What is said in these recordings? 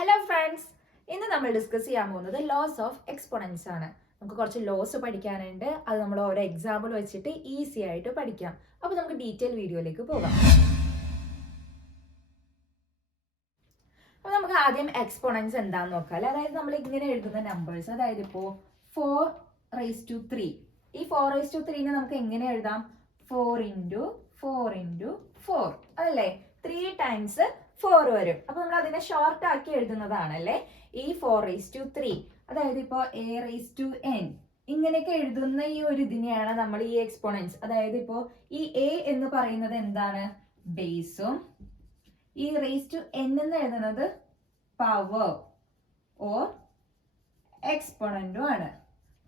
Hello friends, ഇന്ന് നമ്മൾ discuss ചെയ്യാൻ പോകുന്നത് ലോസ് ഓഫ് എക്സ്പോണൻസ് ആണ്. നമുക്ക് കുറച്ച് ലോസ് പഠിക്കാനുണ്ട്. അത് നമ്മൾ ഓരോ എക്സാമ്പിൾ വെച്ചിട്ട് ഈസി ആയിട്ട് പഠിക്കാം. അപ്പോൾ നമുക്ക് ഡീറ്റെയിൽ വീഡിയോയിലേക്ക് പോകാം. അപ്പോൾ നമുക്ക് ആദ്യം എക്സ്പോണൻസ് എന്താണെന്ന് നോക്കാം. അതായത് നമ്മൾ ഇങ്ങനെ എഴുതുന്ന നമ്പേഴ്സ്, അതായത് ഇപ്പോൾ 4⁻3. ഈ 4⁻3നെ നമുക്ക് എങ്ങനെ എഴുതാം? 4 × 4 × 4 അതല്ലേ? 3 ടൈംസ് 4 വരും. അപ്പൊ നമ്മൾ അതിനെ ഷോർട്ട് ആക്കി എഴുതുന്നതാണല്ലേ ഈ 4⁻3. അതായത് ഇപ്പോ a⁻n ഇങ്ങനെയൊക്കെ എഴുതുന്ന ഈ ഒരു ഇതിനെയാണ് നമ്മൾ ഈ എക്സ്പോണൻസ്, അതായത് ഇപ്പോ ഈ a എന്ന് പറയുന്നത് എന്താണ്? ബേസും ഈ raised n എന്ന് എഴുതുന്നത് പവർ ഓർ എക്സ്പോണന്റും ആണ്.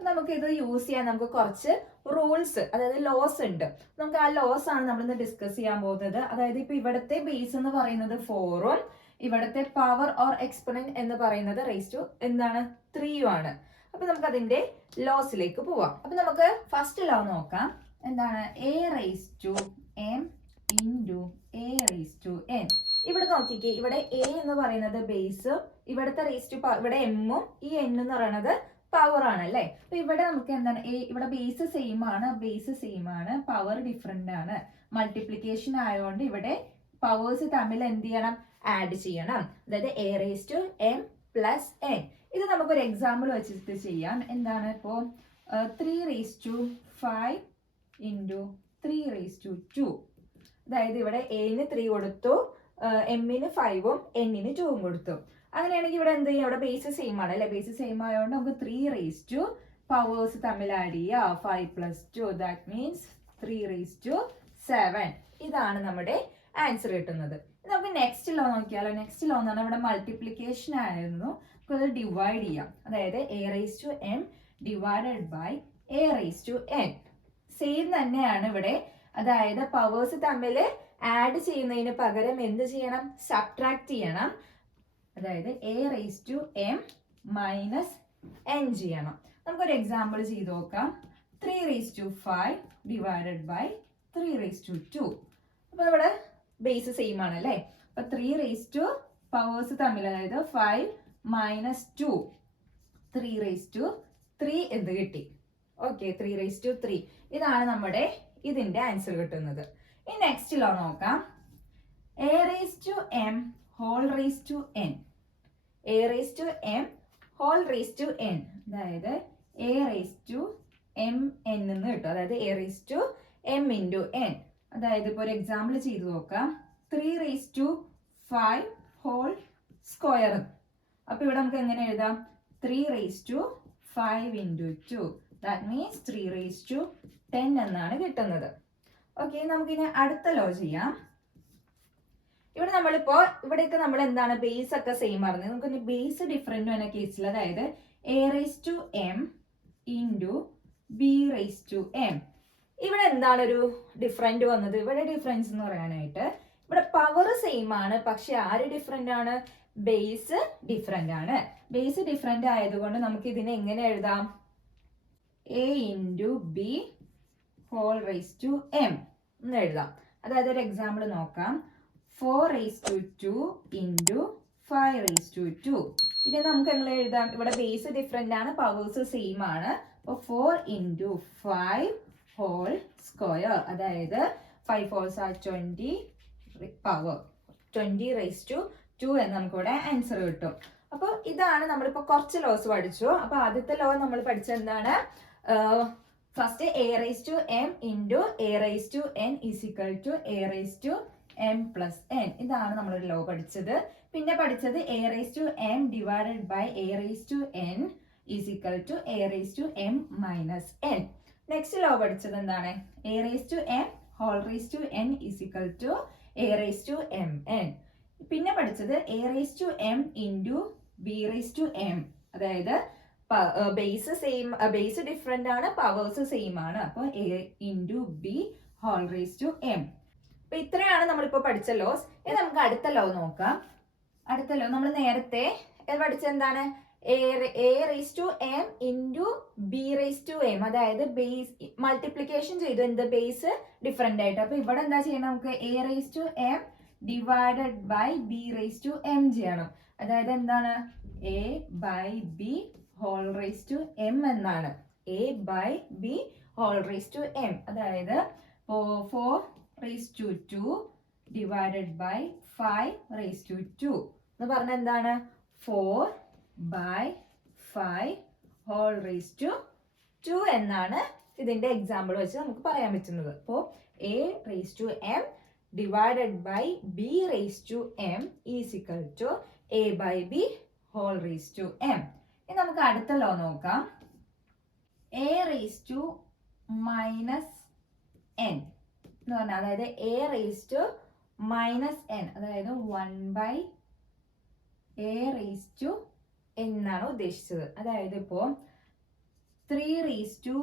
നമുക്ക് ഇത് യൂസ് ചെയ്യാൻ നമുക്ക് കുറച്ച് റൂൾസ്, അതായത് ലോസ് ഉണ്ട്. നമുക്ക് ആ ലോസ് ആണ് നമ്മൾ ഇന്ന് ഡിസ്കസ് ചെയ്യാൻ പോകുന്നത്. അതായത് ഇപ്പൊ ഇവിടുത്തെ ബേസ് എന്ന് പറയുന്നത് 4ഉം ഇവിടുത്തെ പവർ ഓർ എക്സ്പോണന്റ് എന്ന് പറയുന്നത് എന്താണ്? 3ഉം ആണ്. അപ്പൊ നമുക്ക് അതിന്റെ ലോസിലേക്ക് പോവാം. അപ്പൊ നമുക്ക് ഫസ്റ്റ് ലോ നോക്കാം. എന്താണ്? a⁻m × a⁻n. ഇവിടെ നോക്കിക്കേ, ഇവിടെ a എന്ന് പറയുന്നത് ബേസ്, ഇവിടുത്തെ ഇവിടെ m-ഉം ഈ n എന്ന് പറയുന്നത് പവർ ആണ് അല്ലേ? അപ്പൊ ഇവിടെ നമുക്ക് എന്താണ്? ഇവിടെ ബേസ് സെയിം ആണ്, പവർ ഡിഫറെന്റ് ആണ്. മൾട്ടിപ്ലിക്കേഷൻ ആയതുകൊണ്ട് ഇവിടെ പവേഴ്സ് തമ്മിൽ എന്ത് ചെയ്യണം? ആഡ് ചെയ്യണം. അതായത് a⁻m + n. ഇത് നമുക്കൊരു എക്സാമ്പിൾ വെച്ചിട്ട് ചെയ്യാം. എന്താണ്? ഇപ്പോ 3⁵ × 3⁵2. അതായത് ഇവിടെ a-ന് 3 കൊടുത്തു, m-ന് 5ഉം n-ന് 2ഉം കൊടുത്തു. അങ്ങനെയാണെങ്കിൽ ഇവിടെ എന്ത് ചെയ്യും? ഇവിടെ ബേസ് സെയിം ആണ് അല്ലെ? ബേസ് സെയിം ആയതുകൊണ്ട് നമുക്ക് 3 പവേഴ്സ് തമ്മിൽ ആഡ് ചെയ്യുക. 5 + 2 ദാറ്റ് മീൻസ് 3⁻7. ഇതാണ് നമ്മുടെ ആൻസർ കിട്ടുന്നത്. നമുക്ക് നെക്സ്റ്റ് ലോ നോക്കിയാലോ. നെക്സ്റ്റ് ലോ എന്ന് പറഞ്ഞാൽ ഇവിടെ മൾട്ടിപ്ലിക്കേഷൻ ആയിരുന്നു, നമുക്കത് ഡിവൈഡ് ചെയ്യാം. അതായത് a⁻m / a⁻n. സെയിം തന്നെയാണ് ഇവിടെ. അതായത് പവേഴ്സ് തമ്മിൽ ആഡ് ചെയ്യുന്നതിന് പകരം എന്ത് ചെയ്യണം? സബ്ട്രാക്ട് ചെയ്യണം. അതായത് a⁻m - n ചെയ്യണം. നമുക്കൊരു എക്സാമ്പിൾ ചെയ്ത് നോക്കാം. 3⁵5 / 3⁵2. അപ്പൊ ഇവിടെ ബേസ് സെയിം ആണ് അല്ലേ? അപ്പൊ 3 പവേഴ്സ് തമ്മിൽ, അതായത് 5 - 2 3⁻3 എന്ത് കിട്ടി? ഓക്കെ, 3⁻3. ഇതാണ് നമ്മുടെ ഇതിന്റെ ആൻസർ കിട്ടുന്നത്. ഈ നെക്സ്റ്റ് ലോ നോക്കാം. a⁻m ⁻n. a⁻m അതായത് a⁻m എന്ന് കിട്ടും. അതായത് a⁻m × n. അതായത് ഇപ്പൊ ഒരു എക്സാമ്പിൾ ചെയ്ത് നോക്കാം. 3⁵5 ഹോൾ സ്ക്വയർ. അപ്പൊ ഇവിടെ നമുക്ക് എങ്ങനെ എഴുതാം? 3⁵5 × 2 ദാറ്റ് മീൻസ് 3⁻10 എന്നാണ് കിട്ടുന്നത്. ഓക്കെ, നമുക്കിനി അടുത്ത ലോ ചെയ്യാം. ഇവിടെ നമ്മളിപ്പോ ഇവിടെയൊക്കെ നമ്മൾ എന്താണ്? ബേസ് ഒക്കെ സെയിം ആണ്. നമുക്ക് ബേസ് ഡിഫറെന്റ് എന്ന കേസിൽ, അതായത് a⁻m × b⁻m. ഇവിടെ എന്താണ് ഒരു ഡിഫറെന്റ് വന്നത്? ഇവിടെ ഡിഫറൻസ് എന്ന് പറയാനായിട്ട് ഇവിടെ പവർ സെയിം ആണ്, പക്ഷെ ആര് ഡിഫറെന്റ് ആണ്? ബേസ് ഡിഫറെന്റ് ആണ്. ബേസ് ഡിഫറെന്റ് ആയതുകൊണ്ട് നമുക്ക് ഇതിനെ എങ്ങനെ എഴുതാം? a × b⁻m എന്ന് എഴുതാം. അതായത് ഒരു എക്സാമ്പിൾ നോക്കാം. 4⁻2 × 5⁻2. ഇത് നമുക്ക് എങ്ങനെ എഴുതാം? ഇവിടെ ബേസ് ഡിഫറെന്റ് ആണ്, പവേഴ്സ് സെയിം ആണ്. അപ്പൊ 4 × 5 ഹോൾ സ്ക്വയർ, അതായത് 5 4s are 20 പവർ 20⁻2 എന്ന് നമുക്കിവിടെ ആൻസർ കിട്ടും. അപ്പൊ ഇതാണ് നമ്മളിപ്പോ കുറച്ച് ലോസ് പഠിച്ചു. അപ്പൊ ആദ്യത്തെ ലോ നമ്മൾ പഠിച്ചത് എന്താണ്? First a⁻m × a⁻n = a⁻m + n. ഇതാണ് നമ്മളൊരു ലോ പഠിച്ചത്. പിന്നെ പഠിച്ചത് a⁻m / a⁻n = a⁻m - n. Next low പഠിച്ചത് എന്താണ്? a⁻m ⁻n = a⁻mn. പിന്നെ പഠിച്ചത് a⁻m × b⁻m. അതായത് ബേസ് ഡിഫറെന്റ് ആണ്, പവേഴ്സ് സെയിം ആണ്. അപ്പൊ a × b⁻m. അപ്പൊ ഇത്രയാണ് നമ്മളിപ്പോ പഠിച്ച ലോസ്. ഇനി നമുക്ക് അടുത്ത ലോ നോക്കാം. അടുത്ത ലോ നമ്മൾ നേരത്തെ പഠിച്ച എന്താണ്? a⁻m × b⁻m. അതായത് ബേസ് മൾട്ടിപ്ലിക്കേഷൻ ചെയ്തു, എന്ത്? ബേസ് ഡിഫറെന്റ് ആയിട്ട്. അപ്പൊ ഇവിടെ എന്താ ചെയ്യണം? നമുക്ക് a⁻m / b⁻m ചെയ്യണം. അതായത് എന്താണ് a by b whole raise to m എന്നാണ്. a by b whole raise to m അതായത് 4 raise to 2 divided by 5 raise to 2 എന്ന് പറഞ്ഞാൽ എന്താണ് 4 by 5 ഹോൾ റേസ് ടു 2 എന്നാണ് ഇതിന്റെ എക്സാമ്പിൾ വെച്ച് നമുക്ക് പറയാൻ പറ്റുന്നത്. അപ്പോൾ a raise to m divided by b raise to m is equal to a by b whole raise to m. ഇനി നമുക്ക് അടുത്ത ലോ നോക്കാം. a raise to minus n എന്ന് പറഞ്ഞാൽ അതായത് a raise to minus n അതായത് 1 by a raise to n എന്നാണ് ഉദ്ദേശിച്ചത്. അതായത് ഇപ്പോൾ 3 raise to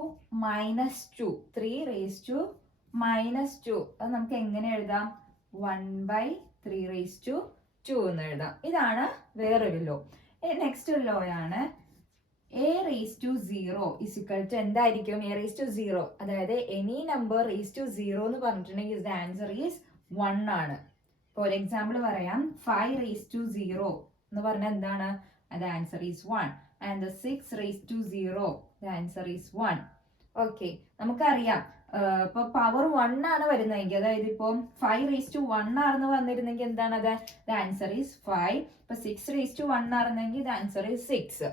minus 2 3 raise to minus 2 അത് നമുക്ക് എങ്ങനെ എഴുതാം 1 by 3 റേസ് ടു 2 എന്ന് എഴുതാം. ഇതാണ് വേറൊരു ലോ. നെക്സ്റ്റ് ഒരു ലോ ആണ് a raise to 0 is equal to എന്തായിരിക്കും a റേസ് ടു 0 അതായത് എനി നമ്പർ റേസ് ടു 0 എന്ന് പറഞ്ഞിട്ടുണ്ടെങ്കിൽ ദ ആൻസർ ഈസ് 1 ആണ്. ഫോർ എക്സാമ്പിൾ പറയാം 5 റേസ് ടു 0 എന്ന് പറഞ്ഞാൽ എന്താണ് അത് answer is 1 and the 6 raised to 0 the answer is 1. Okay നമുക്കറിയാം ഇപ്പൊ പവർ 1 ആണ് വരുന്നതെങ്കിൽ അതായത് ഇപ്പം 5 റേസ് ടു 1 ആണെന്ന് വന്നിരുന്നെങ്കിൽ എന്താണ് അത് ദ ആൻസർ ഈസ് 5. ഇപ്പൊ 6 റേസ് ടു 1 ആണെന്നെങ്കിൽ ദ ആൻസർ ഈസ് 6.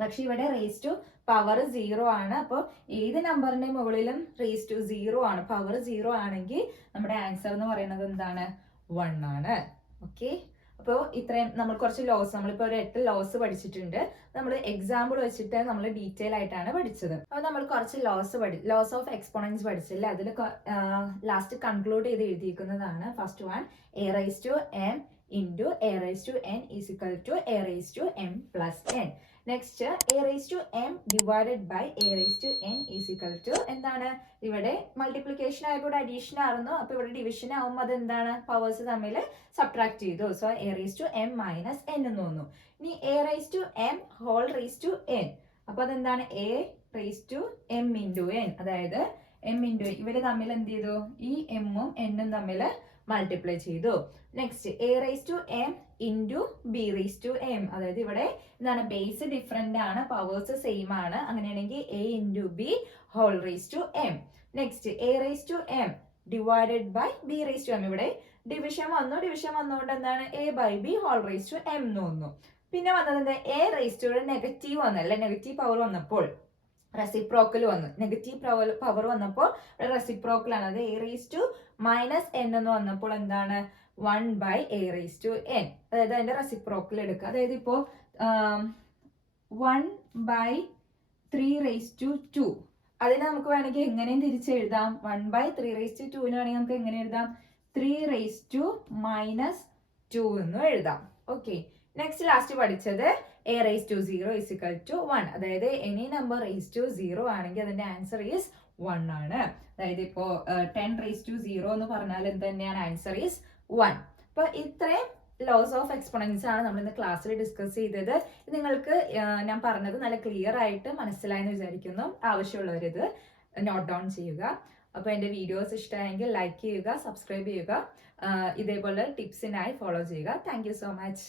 പക്ഷെ ഇവിടെ റേസ് ടു പവർ 0 ആണ്. അപ്പോൾ ഏത് നമ്പറിന്റെ മുകളിലും റേസ് ടു 0 ആണ്. പവർ 0 ആണെങ്കിൽ നമ്മുടെ ആൻസർ എന്ന് പറയുന്നത് എന്താണ് 1 ആണ്. ഓക്കെ അപ്പോൾ ഇത്രയും നമ്മൾ കുറച്ച് ലോസ് നമ്മളിപ്പോൾ ഒരു 8 ലോസ് പഠിച്ചിട്ടുണ്ട്. നമ്മൾ എക്സാമ്പിൾ വെച്ചിട്ട് നമ്മൾ ഡീറ്റെയിൽ ആയിട്ടാണ് പഠിച്ചത്. അപ്പോൾ നമ്മൾ കുറച്ച് ലോസ് ഓഫ് എക്സ്പോണൻസ് പഠിച്ചില്ലേ, അതിൽ ലാസ്റ്റ് കൺക്ലൂഡ് ചെയ്ത് എഴുതിയിരിക്കുന്നതാണ്. First one a raise to m into a raise to n is equal to a raise to m plus n. Next a raise to m divided by a raise to n is equal to എന്താണ് ഇവിടെ multiplication ആയപ്പോൾ addition ആയിരുന്നു. അപ്പൊ ഇവിടെ division ആവുമ്പോൾ അത് എന്താണ് powers തമ്മിൽ സബ്ട്രാക്ട് ചെയ്തു. So a raise to m minus n എന്ന് തോന്നുന്നു. ഇനി a raise to m whole raise to n അപ്പൊ അതെന്താണ് a raise to m into n അതായത് m ഇൻറ്റു ഇവര് തമ്മിൽ എന്ത് ചെയ്തു ഈ m ഉം n ഉം തമ്മിൽ മൾട്ടിപ്ലൈ ചെയ്തു. Next a raise to m into b raise to m അതായത് ഇവിടെ എന്താണ് ബേസ് ഡിഫറെന്റ് ആണ്, പവേഴ്സ് സെയിം ആണ്. അങ്ങനെയാണെങ്കിൽ a into b whole raise to m. Next a raise to m divided by b raise to m ഇവിടെ division വന്നുകൊണ്ട് എന്താണ് a by b whole raise to m എന്ന് വന്നു. പിന്നെ വന്നത് എന്താ a റേസ് ടു നെഗറ്റീവ് വന്നല്ലേ, നെഗറ്റീവ് പവർ വന്നപ്പോൾ റെസിപ്രോക്കൽ വന്നു. നെഗറ്റീവ് പവർ വന്നപ്പോൾ റെസിപ്രോക്കൽ ആണ്. അത് a raise to minus n എന്ന് വന്നപ്പോൾ എന്താണ് 1 by a raise to n അതായത് അതിന്റെ റെസിപ്രോക്കൽ എടുക്കുക. അതായത് ഇപ്പോ 1 ബൈ 3 റേസ് ടു 2 അതിനെ നമുക്ക് വേണമെങ്കിൽ എങ്ങനെയും തിരിച്ചെഴുതാം. 1 ബൈ 3 റേസ് ടു 2 വേണമെങ്കിൽ നമുക്ക് എങ്ങനെ എഴുതാം 3 റേസ് ടു മൈനസ് 2 എന്ന് എഴുതാം. ഓക്കെ നെക്സ്റ്റ് ലാസ്റ്റ് പഠിച്ചത് a raise to 0 is equal to 1 അതായത് എനി നമ്പർ റേസ് ടു 0 ആണെങ്കിൽ അതിന്റെ ആൻസർ ഈസ് 1 ആണ്. അതായത് ഇപ്പോ 10 റേസ് ടു 0 എന്ന് പറഞ്ഞാൽ എന്ത് തന്നെയാണ് ആൻസർ ഈസ് 1. അപ്പൊ ഇത്രയും ലോസ് ഓഫ് എക്സ്പോണൻസ് ആണ് നമ്മൾ ഇന്ന് ക്ലാസ്സിൽ ഡിസ്കസ് ചെയ്തത്. നിങ്ങൾക്ക് ഞാൻ പറഞ്ഞത് നല്ല ക്ലിയർ ആയിട്ട് മനസ്സിലായെന്ന് വിചാരിക്കുന്നു. ആവശ്യമുള്ളവരിത് നോട്ട് ഡൗൺ ചെയ്യുക. അപ്പോൾ എൻ്റെ വീഡിയോസ് ഇഷ്ടമായെങ്കിൽ ലൈക്ക് ചെയ്യുക, സബ്സ്ക്രൈബ് ചെയ്യുക, ഇതേപോലെ ടിപ്സിനായി ഫോളോ ചെയ്യുക. Thank you so much.